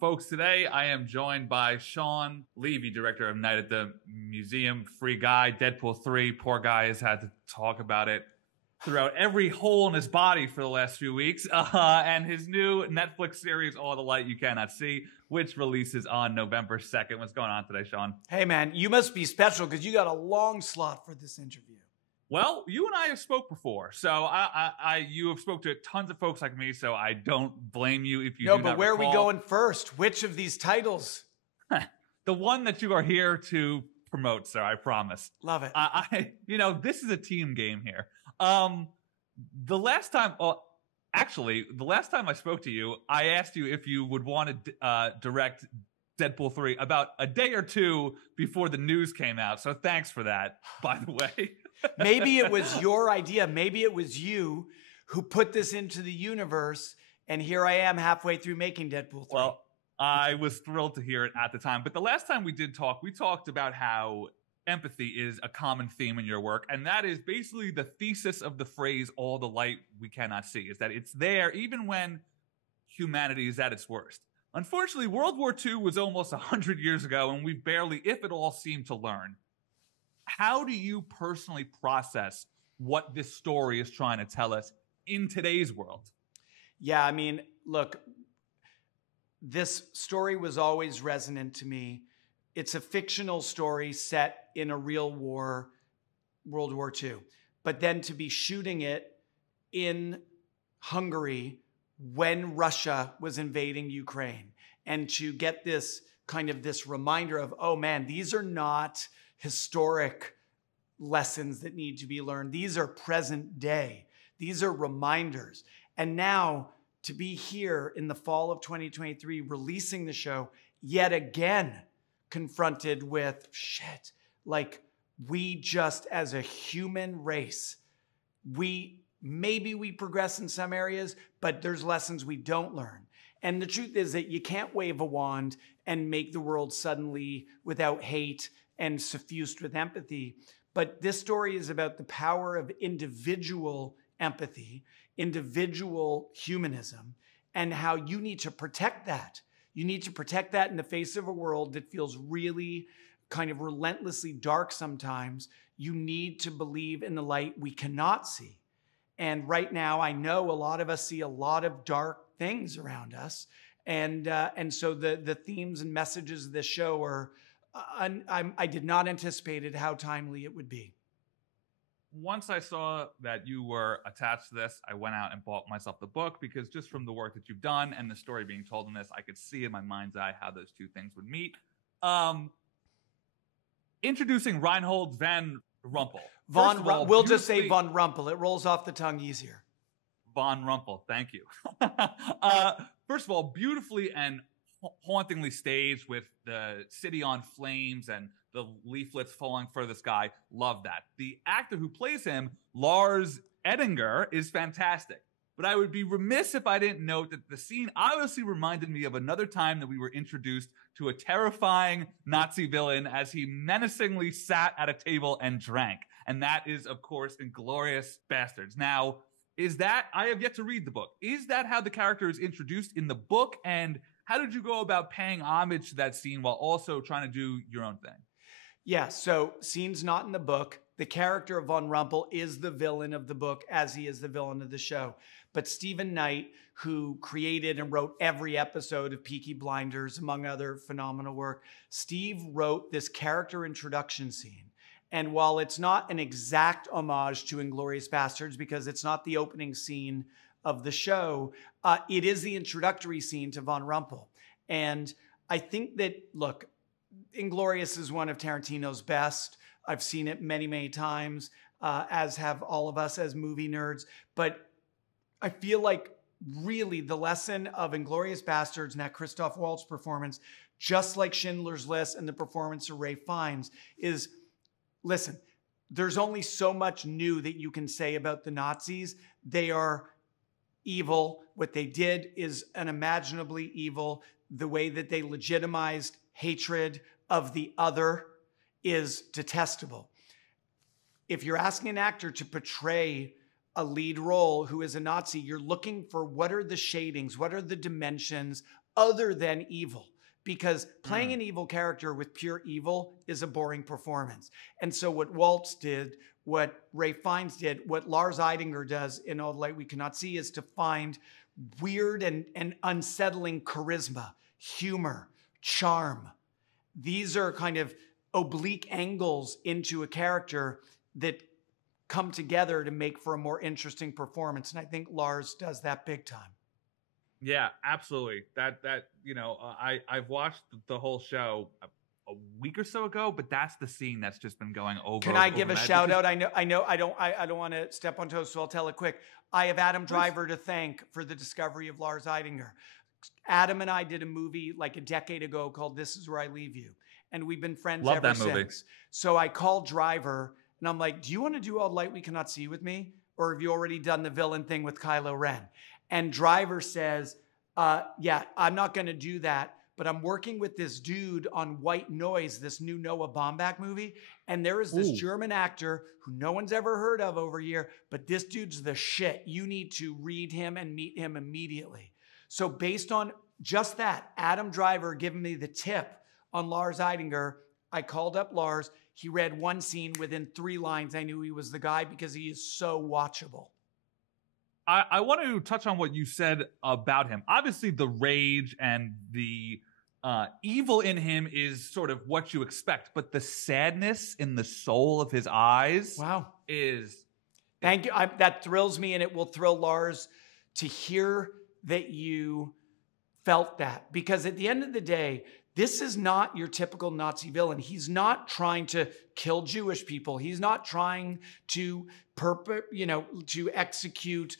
Folks, today I am joined by Shawn Levy, director of Night at the Museum, free guy, Deadpool 3. Poor guy has had to talk about it throughout every hole in his body for the last few weeks. And his new Netflix series, All the Light You Cannot See, which releases on November 2nd. What's going on today, Shawn? Hey, man, you must be special because you got a long slot for this interview. Well, you and I have spoke before, so you have spoke to tons of folks like me, so I don't blame you if you do not No, but where recall. are we going first? Which of these titles? The one that you are here to promote, sir, I promise. Love it. This is a team game here. The last time I spoke to you, I asked you if you would want to direct Deadpool 3 about a day or two before the news came out. So thanks for that, by the way. Maybe it was your idea. Maybe it was you who put this into the universe. And here I am halfway through making Deadpool 3. Well, I was thrilled to hear it at the time. But the last time we did talk, we talked about how empathy is a common theme in your work. And that is basically the thesis of the phrase, all the light we cannot see, is that it's there even when humanity is at its worst. Unfortunately, World War II was almost 100 years ago, and we've barely, if at all, seemed to learn. How do you personally process what this story is trying to tell us in today's world? Yeah, I mean, look, this story was always resonant to me. It's a fictional story set in a real war, World War II. But then to be shooting it in Hungary when Russia was invading Ukraine, and to get this kind of this reminder of, oh man, these are not historic lessons that need to be learned. These are present day. These are reminders. And now to be here in the fall of 2023, releasing the show yet again, confronted with shit, like we just as a human race, maybe we progress in some areas, but there's lessons we don't learn. And the truth is that you can't wave a wand and make the world suddenly without hate and suffused with empathy. But this story is about the power of individual empathy, individual humanism, and how you need to protect that. You need to protect that in the face of a world that feels really kind of relentlessly dark sometimes. You need to believe in the light we cannot see. And right now, I know a lot of us see a lot of dark things around us. And so the themes and messages of this show are, I did not anticipate how timely it would be. Once I saw that you were attached to this, I went out and bought myself the book, because just from the work that you've done and the story being told in this, I could see in my mind's eye how those two things would meet. Introducing Reinhold van Rumpel. We'll just say Von Rumpel. It rolls off the tongue easier. Von Rumpel, thank you. First of all, beautifully and hauntingly staged with the city on flames and the leaflets falling for the sky. Love that. The actor who plays him, Lars Edinger, is fantastic. But I would be remiss if I didn't note that the scene obviously reminded me of another time that we were introduced to a terrifying Nazi villain as he menacingly sat at a table and drank. And that is, of course, Inglorious Basterds. Now, I have yet to read the book. Is that how the character is introduced in the book? And how did you go about paying homage to that scene while also trying to do your own thing? Yeah, so scene's not in the book. The character of Von Rumpel is the villain of the book, as he is the villain of the show. But Stephen Knight, who created and wrote every episode of Peaky Blinders, among other phenomenal work, Steve wrote this character introduction scene. And while it's not an exact homage to Inglorious Basterds, because it's not the opening scene of the show, it is the introductory scene to Von Rumpel. And I think that, look, Inglorious is one of Tarantino's best. I've seen it many, many times, as have all of us as movie nerds. But I feel like really the lesson of Inglorious Basterds and that Christoph Waltz performance, just like Schindler's List and the performance of Ralph Fiennes, is, listen, there's only so much new that you can say about the Nazis. They are evil. What they did is unimaginably evil. The way that they legitimized hatred of the other is detestable. If you're asking an actor to portray a lead role who is a Nazi, you're looking for what are the shadings, what are the dimensions other than evil. Because playing an evil character with pure evil is a boring performance. And so what Waltz did, what Ray Fiennes did, what Lars Eidinger does in All the Light We Cannot See is to find weird and unsettling charisma, humor, charm. These are kind of oblique angles into a character that come together to make for a more interesting performance. And I think Lars does that big time. Yeah, absolutely. I've watched the whole show a week or so ago, but that's the scene that's just been going over. Can I give a shout out? I don't want to step on toes, so I'll tell it quick. I have Adam Driver to thank for the discovery of Lars Eidinger. Adam and I did a movie like a decade ago called This Is Where I Leave You. And we've been friends ever since. So I called Driver and I'm like, do you want to do All the Light We Cannot See with me? Or have you already done the villain thing with Kylo Ren? And Driver says, yeah, I'm not going to do that, but I'm working with this dude on White Noise, this new Noah Baumbach movie. And there is this German actor who no one's ever heard of over here, but this dude's the shit. You need to read him and meet him immediately. So based on just that, Adam Driver giving me the tip on Lars Eidinger, I called up Lars. He read one scene. Within 3 lines, I knew he was the guy because he is so watchable. I want to touch on what you said about him. Obviously, the rage and the evil in him is sort of what you expect, but the sadness in the soul of his eyes is... Thank you. That thrills me, and it will thrill Lars to hear that you felt that. Because at the end of the day, this is not your typical Nazi villain. He's not trying to kill Jewish people. He's not trying to execute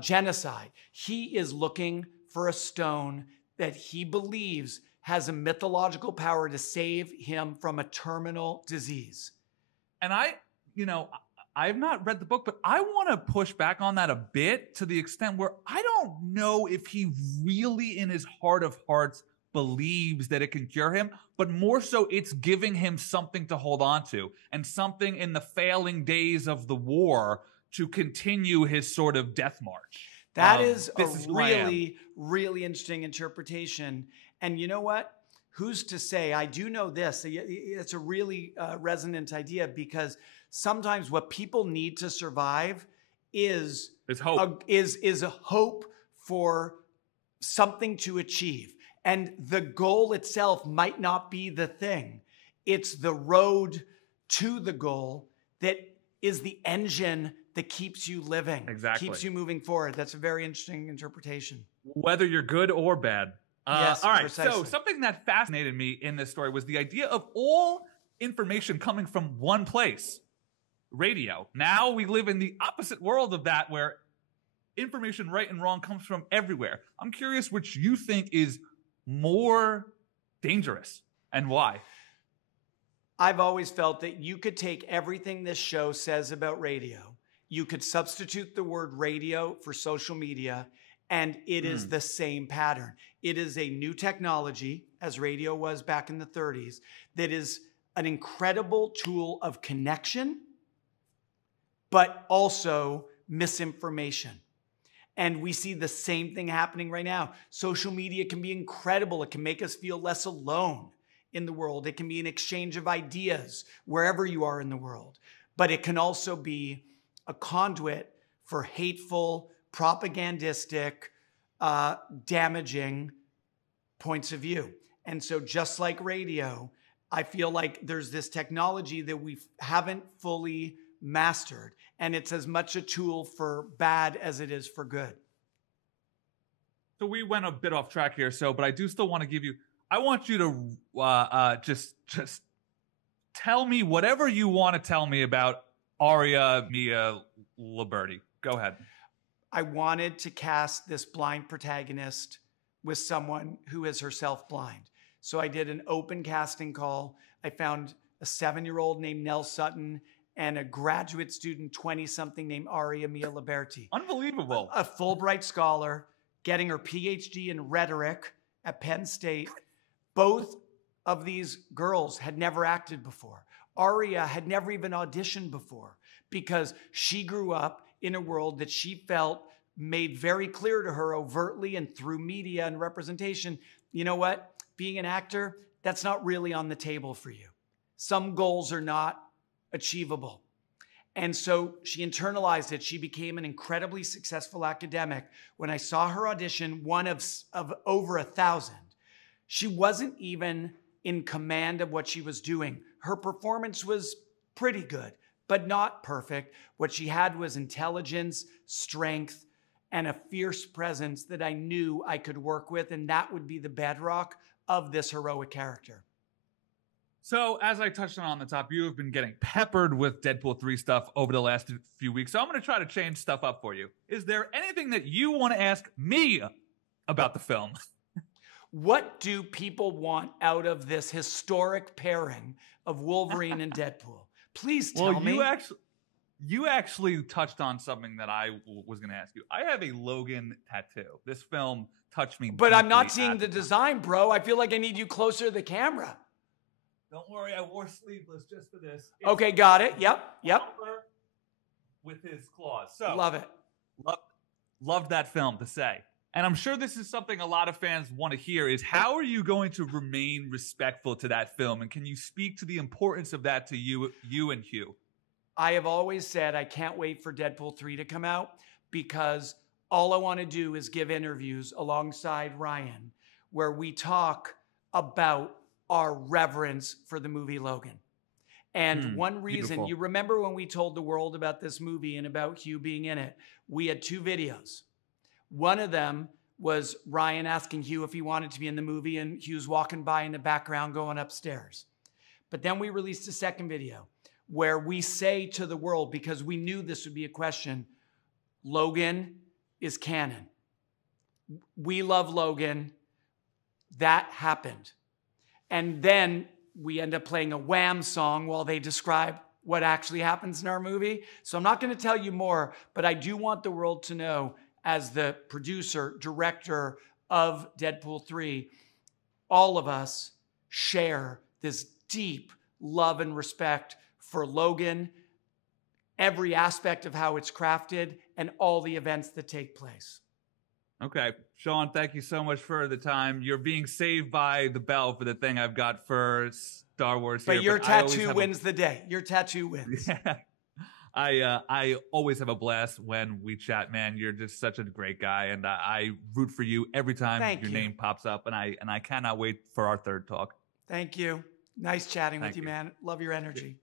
genocide. He is looking for a stone that he believes has a mythological power to save him from a terminal disease. And I've not read the book, but I want to push back on that a bit to the extent where I don't know if he really in his heart of hearts believes that it can cure him, but more so it's giving him something to hold on to and something in the failing days of the war to continue his sort of death march. That is a really, really interesting interpretation. And you know what? Who's to say? I do know this. It's a really resonant idea because sometimes what people need to survive is hope. Is a hope for something to achieve. And the goal itself might not be the thing. It's the road to the goal that is the engine that keeps you living, keeps you moving forward. That's a very interesting interpretation. Whether you're good or bad. Yes, all right. Precisely. So something that fascinated me in this story was the idea of all information coming from one place, radio. Now we live in the opposite world of that, where information, right and wrong, comes from everywhere. I'm curious which you think is more dangerous and why. I've always felt that you could take everything this show says about radio, you could substitute the word radio for social media, and it is the same pattern. It is a new technology, as radio was back in the 30s, that is an incredible tool of connection, but also misinformation. And we see the same thing happening right now. Social media can be incredible. It can make us feel less alone in the world. It can be an exchange of ideas wherever you are in the world. But it can also be a conduit for hateful, propagandistic, damaging points of view. And so just like radio, I feel like there's this technology that we haven't fully mastered. And it's as much a tool for bad as it is for good. So we went a bit off track here, but I do still want to give you, I want you to just tell me whatever you want to tell me about Aria Mia Liberty. Go ahead. I wanted to cast this blind protagonist with someone who is herself blind. So I did an open casting call. I found a 7-year-old named Nell Sutton and a graduate student, 20-something, named Aria Mia Liberty. Unbelievable. A Fulbright scholar, getting her PhD in rhetoric at Penn State. Both of these girls had never acted before. Aria had never even auditioned before because she grew up in a world that she felt made very clear to her overtly and through media and representation, you know what? Being an actor, that's not really on the table for you. Some goals are not achievable. And so she internalized it. She became an incredibly successful academic. When I saw her audition, one of over 1,000, she wasn't even in command of what she was doing. Her performance was pretty good, but not perfect. What she had was intelligence, strength, and a fierce presence that I knew I could work with, and that would be the bedrock of this heroic character. So, as I touched on the top, you have been getting peppered with Deadpool 3 stuff over the last few weeks, so I'm going to try to change stuff up for you. Is there anything that you want to ask me about the film? What do people want out of this historic pairing of Wolverine and Deadpool? Please tell me. You actually touched on something that I was going to ask you. I have a Logan tattoo. This film touched me. But I'm not seeing the design, bro. I feel like I need you closer to the camera. Don't worry, I wore sleeveless just for this. Okay, got it. Yep. With his claws. So love it. Loved that film, to say. And I'm sure this is something a lot of fans want to hear is how are you going to remain respectful to that film? And can you speak to the importance of that to you and Hugh? I have always said I can't wait for Deadpool 3 to come out because all I want to do is give interviews alongside Ryan where we talk about our reverence for the movie Logan. And one reason, beautiful. You remember when we told the world about this movie and about Hugh being in it, we had 2 videos. One of them was Ryan asking Hugh if he wanted to be in the movie and Hugh's walking by in the background going upstairs. But then we released a second video where we say to the world, because we knew this would be a question, Logan is canon. We love Logan. That happened. And then we end up playing a Wham song while they describe what actually happens in our movie. So I'm not going to tell you more, but I do want the world to know, as the producer, director of Deadpool 3, all of us share this deep love and respect for Logan, every aspect of how it's crafted, and all the events that take place. Okay. Shawn, thank you so much for the time. You're being saved by the bell for the thing I've got for Star Wars here. But your tattoo wins the day. Your tattoo wins. Yeah. I always have a blast when we chat, man. You're just such a great guy, and I root for you every time your name pops up, and I cannot wait for our third talk. Thank you. Nice chatting with you, man. Love your energy.